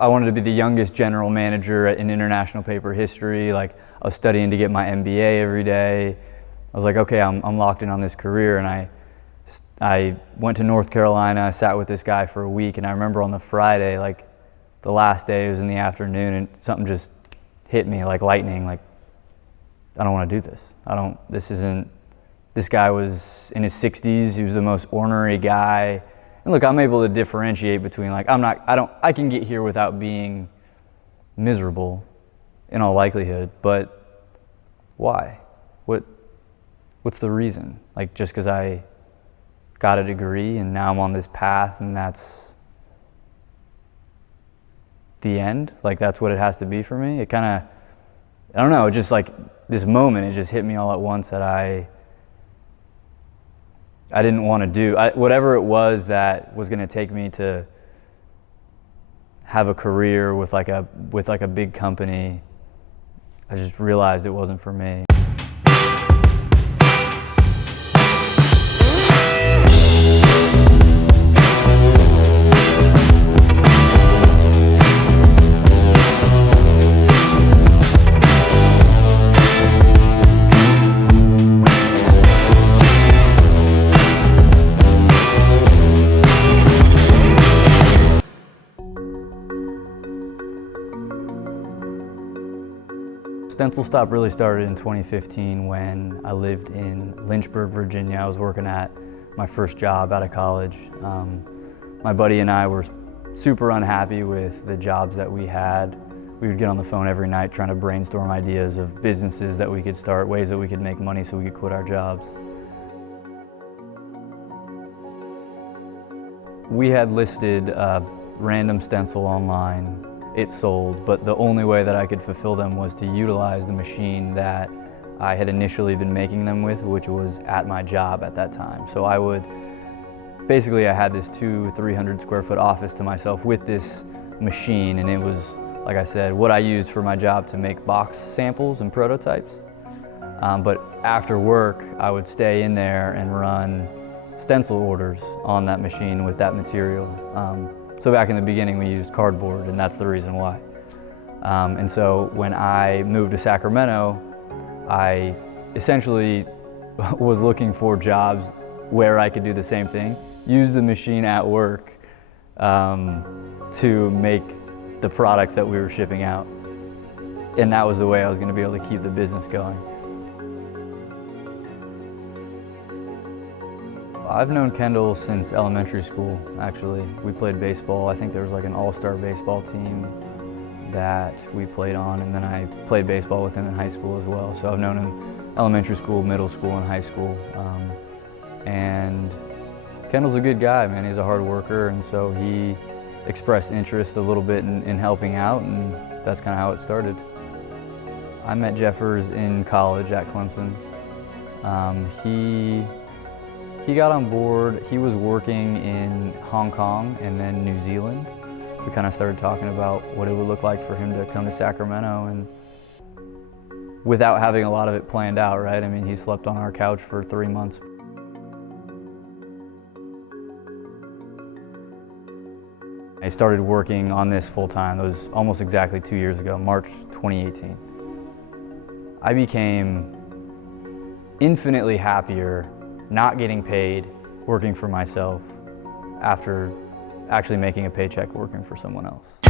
I wanted to be the youngest general manager in international paper history. Like, I was studying to get my MBA every day. I was like, okay, I'm locked in on this career, and I went to North Carolina. I sat with this guy for a week, and I remember on the Friday, like the last day, it was in the afternoon, and something just hit me like lightning. Like, I don't want to do this. This guy was in his 60s. He was the most ornery guy. And look, I'm able to differentiate between, like, I can get here without being miserable in all likelihood, but why? What's the reason? Like, just because I got a degree and now I'm on this path and that's the end? Like, that's what it has to be for me? It kind of, I don't know, just like this moment, it just hit me all at once that I didn't want to do. Whatever it was that was going to take me to have a career with like a big company, I just realized it wasn't for me. Stencil Stop really started in 2015 when I lived in Lynchburg, Virginia. I was working at my first job out of college. My buddy and I were super unhappy with the jobs that we had. We would get on the phone every night trying to brainstorm ideas of businesses that we could start, ways that we could make money so we could quit our jobs. We had listed a random stencil online. It sold, but the only way that I could fulfill them was to utilize the machine that I had initially been making them with, which was at my job at that time. So I had this 200-300 square foot office to myself with this machine, and it was, like I said, what I used for my job to make box samples and prototypes. But after work, I would stay in there and run stencil orders on that machine with that material. So back in the beginning, we used cardboard, and that's the reason why. And so when I moved to Sacramento, I essentially was looking for jobs where I could do the same thing, use the machine at work to make the products that we were shipping out. And that was the way I was going to be able to keep the business going. I've known Kendall since elementary school, actually. We played baseball. I think there was like an all-star baseball team that we played on, and then I played baseball with him in high school as well. So I've known him elementary school, middle school, and high school. And Kendall's a good guy, man. He's a hard worker, and so he expressed interest a little bit in helping out, and that's kind of how it started. I met Jeffers in college at Clemson. He got on board. He was working in Hong Kong and then New Zealand. We kind of started talking about what it would look like for him to come to Sacramento, and without having a lot of it planned out, right? I mean, he slept on our couch for 3 months. I started working on this full time. That was almost exactly 2 years ago, March 2018. I became infinitely happier not getting paid, working for myself, after actually making a paycheck working for someone else.